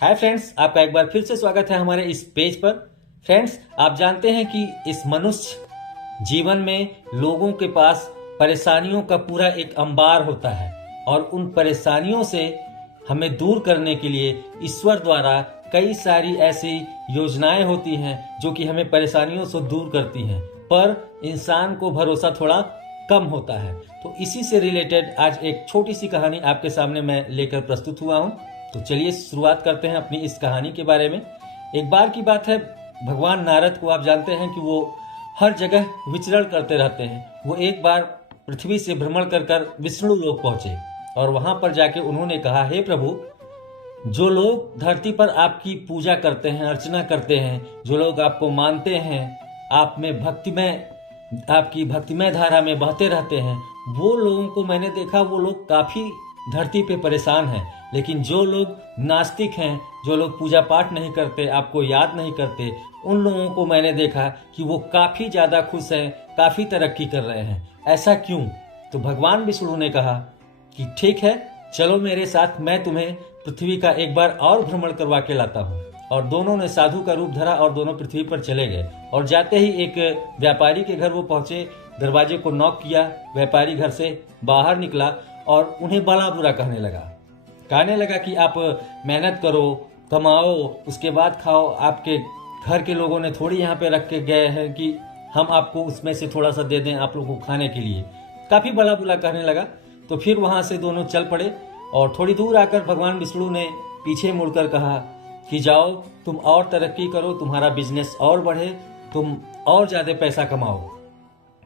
Hi friends, आपका एक बार फिर से स्वागत है हमारे इस पेज पर। फ्रेंड्स, आप जानते हैं कि इस मनुष्य जीवन में लोगों के पास परेशानियों का पूरा एक अंबार होता है और उन परेशानियों से हमें दूर करने के लिए ईश्वर द्वारा कई सारी ऐसी योजनाएं होती हैं जो कि हमें परेशानियों से दूर करती हैं, पर इंसान को भरोसा थोड़ा कम होता है। तो इसी से रिलेटेड आज एक छोटी सी कहानी आपके सामने मैं लेकर प्रस्तुत हुआ हूँ। तो चलिए शुरुआत करते हैं अपनी इस कहानी के बारे में। एक बार की बात है, भगवान नारद को आप जानते हैं कि वो हर जगह विचरण करते रहते हैं। वो एक बार पृथ्वी से भ्रमण कर कर विष्णु लोक पहुंचे और वहां पर जाके उन्होंने कहा, हे प्रभु, जो लोग धरती पर आपकी पूजा करते हैं, अर्चना करते हैं, जो लोग आपको मानते हैं, आप में आपकी भक्तिमय धारा में बहते रहते हैं, वो लोगों को मैंने देखा, वो लोग काफी धरती पे परेशान हैं। लेकिन जो लोग नास्तिक हैं, जो लोग पूजा पाठ नहीं करते, आपको याद नहीं करते, उन लोगों को मैंने देखा कि वो काफी ज्यादा खुश हैं, काफी तरक्की कर रहे हैं। ऐसा क्यों? तो भगवान विष्णु ने कहा कि ठीक है, चलो मेरे साथ, मैं तुम्हें पृथ्वी का एक बार और भ्रमण करवा के लाता हूँ। और दोनों ने साधु का रूप धरा और दोनों पृथ्वी पर चले गए। और जाते ही एक व्यापारी के घर वो पहुंचे, दरवाजे को नॉक किया। व्यापारी घर से बाहर निकला और उन्हें भला बुरा कहने लगा कि आप मेहनत करो, कमाओ, उसके बाद खाओ। आपके घर के लोगों ने थोड़ी यहाँ पे रख के गए हैं कि हम आपको उसमें से थोड़ा सा दे दें आप लोगों को खाने के लिए। काफी भला बुरा कहने लगा। तो फिर वहां से दोनों चल पड़े और थोड़ी दूर आकर भगवान विष्णु ने पीछे मुड़कर कहा कि जाओ, तुम और तरक्की करो, तुम्हारा बिजनेस और बढ़े, तुम और ज्यादा पैसा कमाओ।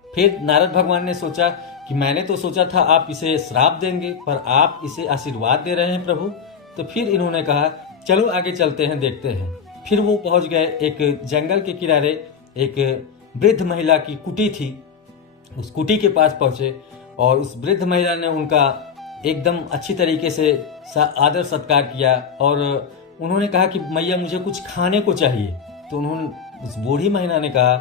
फिर नारद भगवान ने सोचा कि मैंने तो सोचा था आप इसे श्राप देंगे, पर आप इसे आशीर्वाद दे रहे हैं प्रभु। तो फिर इन्होंने कहा, चलो आगे चलते हैं, देखते हैं। फिर वो पहुंच गए एक जंगल के किनारे। एक वृद्ध महिला की कुटी थी। उस कुटी के पास पहुंचे और उस वृद्ध महिला ने उनका एकदम अच्छी तरीके से आदर सत्कार किया और उन्होंने कहा कि मैया, मुझे कुछ खाने को चाहिए। तो उन्होंने, उस बूढ़ी महिला ने कहा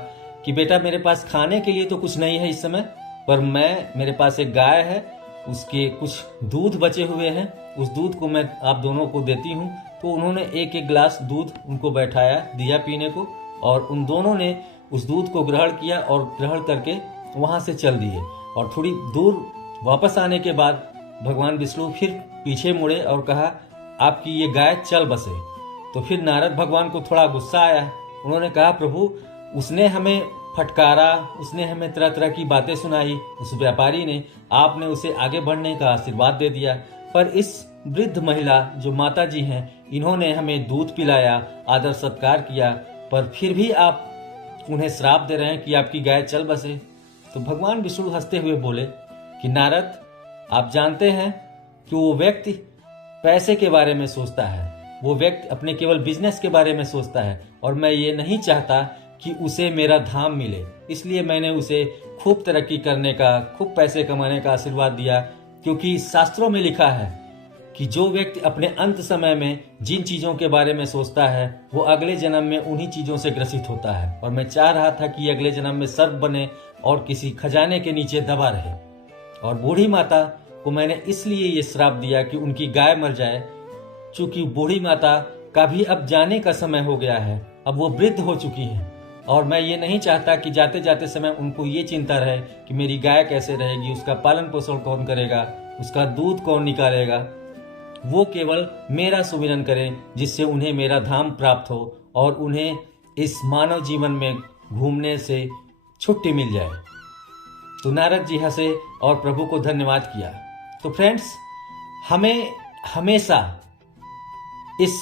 कि बेटा, मेरे पास खाने के लिए तो कुछ नहीं है इस समय, पर मेरे पास एक गाय है, उसके कुछ दूध बचे हुए हैं, उस दूध को मैं आप दोनों को देती हूँ। तो उन्होंने एक एक गिलास दूध उनको बैठाया, दिया पीने को, और उन दोनों ने उस दूध को ग्रहण किया और ग्रहण करके वहां से चल दिए। और थोड़ी दूर वापस आने के बाद भगवान विष्णु फिर पीछे मुड़े और कहा, आपकी ये गाय चल बसे। तो फिर नारद भगवान को थोड़ा गुस्सा आया। उन्होंने कहा, प्रभु, उसने हमें फटकारा, उसने हमें तरह तरह की बातें सुनाई, उस व्यापारी ने, आपने उसे आगे बढ़ने का आशीर्वाद दे दिया, पर इस वृद्ध महिला जो माता जी हैं, इन्होंने हमें दूध पिलाया, आदर सत्कार किया, पर फिर भी आप उन्हें श्राप दे रहे हैं कि आपकी गाय चल बसे। तो भगवान विष्णु हंसते हुए बोले कि नारद, आप जानते हैं कि वो व्यक्ति पैसे के बारे में सोचता है, वो व्यक्ति अपने केवल बिजनेस के बारे में सोचता है, और मैं ये नहीं चाहता कि उसे मेरा धाम मिले। इसलिए मैंने उसे खूब तरक्की करने का, खूब पैसे कमाने का आशीर्वाद दिया, क्योंकि शास्त्रों में लिखा है कि जो व्यक्ति अपने अंत समय में जिन चीजों के बारे में सोचता है, वो अगले जन्म में उन्हीं चीजों से ग्रसित होता है। और मैं चाह रहा था कि अगले जन्म में सर्प बने और किसी खजाने के नीचे दबा रहे। और बूढ़ी माता को मैंने इसलिए ये श्राप दिया कि उनकी गाय मर जाए, चूंकि बूढ़ी माता का भी अब जाने का समय हो गया है, अब वो वृद्ध हो चुकी है, और मैं ये नहीं चाहता कि जाते जाते समय उनको ये चिंता रहे कि मेरी गाय कैसे रहेगी, उसका पालन पोषण कौन करेगा, उसका दूध कौन निकालेगा। वो केवल मेरा सुमिरन करें, जिससे उन्हें मेरा धाम प्राप्त हो और उन्हें इस मानव जीवन में घूमने से छुट्टी मिल जाए। तो नारद जी हंसे और प्रभु को धन्यवाद किया। तो फ्रेंड्स, हमें हमेशा इस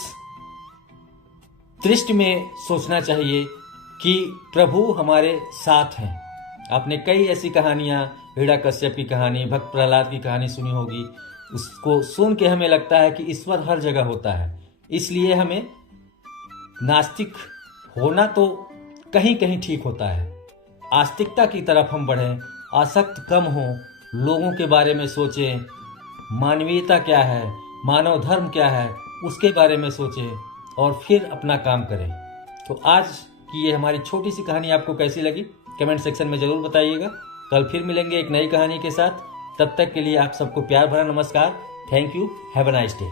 दृष्टि में सोचना चाहिए कि प्रभु हमारे साथ हैं। आपने कई ऐसी कहानियां, हिरण्यकश्यप की कहानी, भक्त प्रहलाद की कहानी सुनी होगी। उसको सुन के हमें लगता है कि ईश्वर हर जगह होता है। इसलिए हमें नास्तिक होना तो कहीं कहीं ठीक होता है, आस्तिकता की तरफ हम बढ़ें, आसक्त कम हो, लोगों के बारे में सोचें, मानवीयता क्या है, मानव धर्म क्या है, उसके बारे में सोचें और फिर अपना काम करें। तो आज की ये हमारी छोटी सी कहानी आपको कैसी लगी, कमेंट सेक्शन में जरूर बताइएगा। कल फिर मिलेंगे एक नई कहानी के साथ। तब तक के लिए आप सबको प्यार भरा नमस्कार। Thank you. Have a nice day.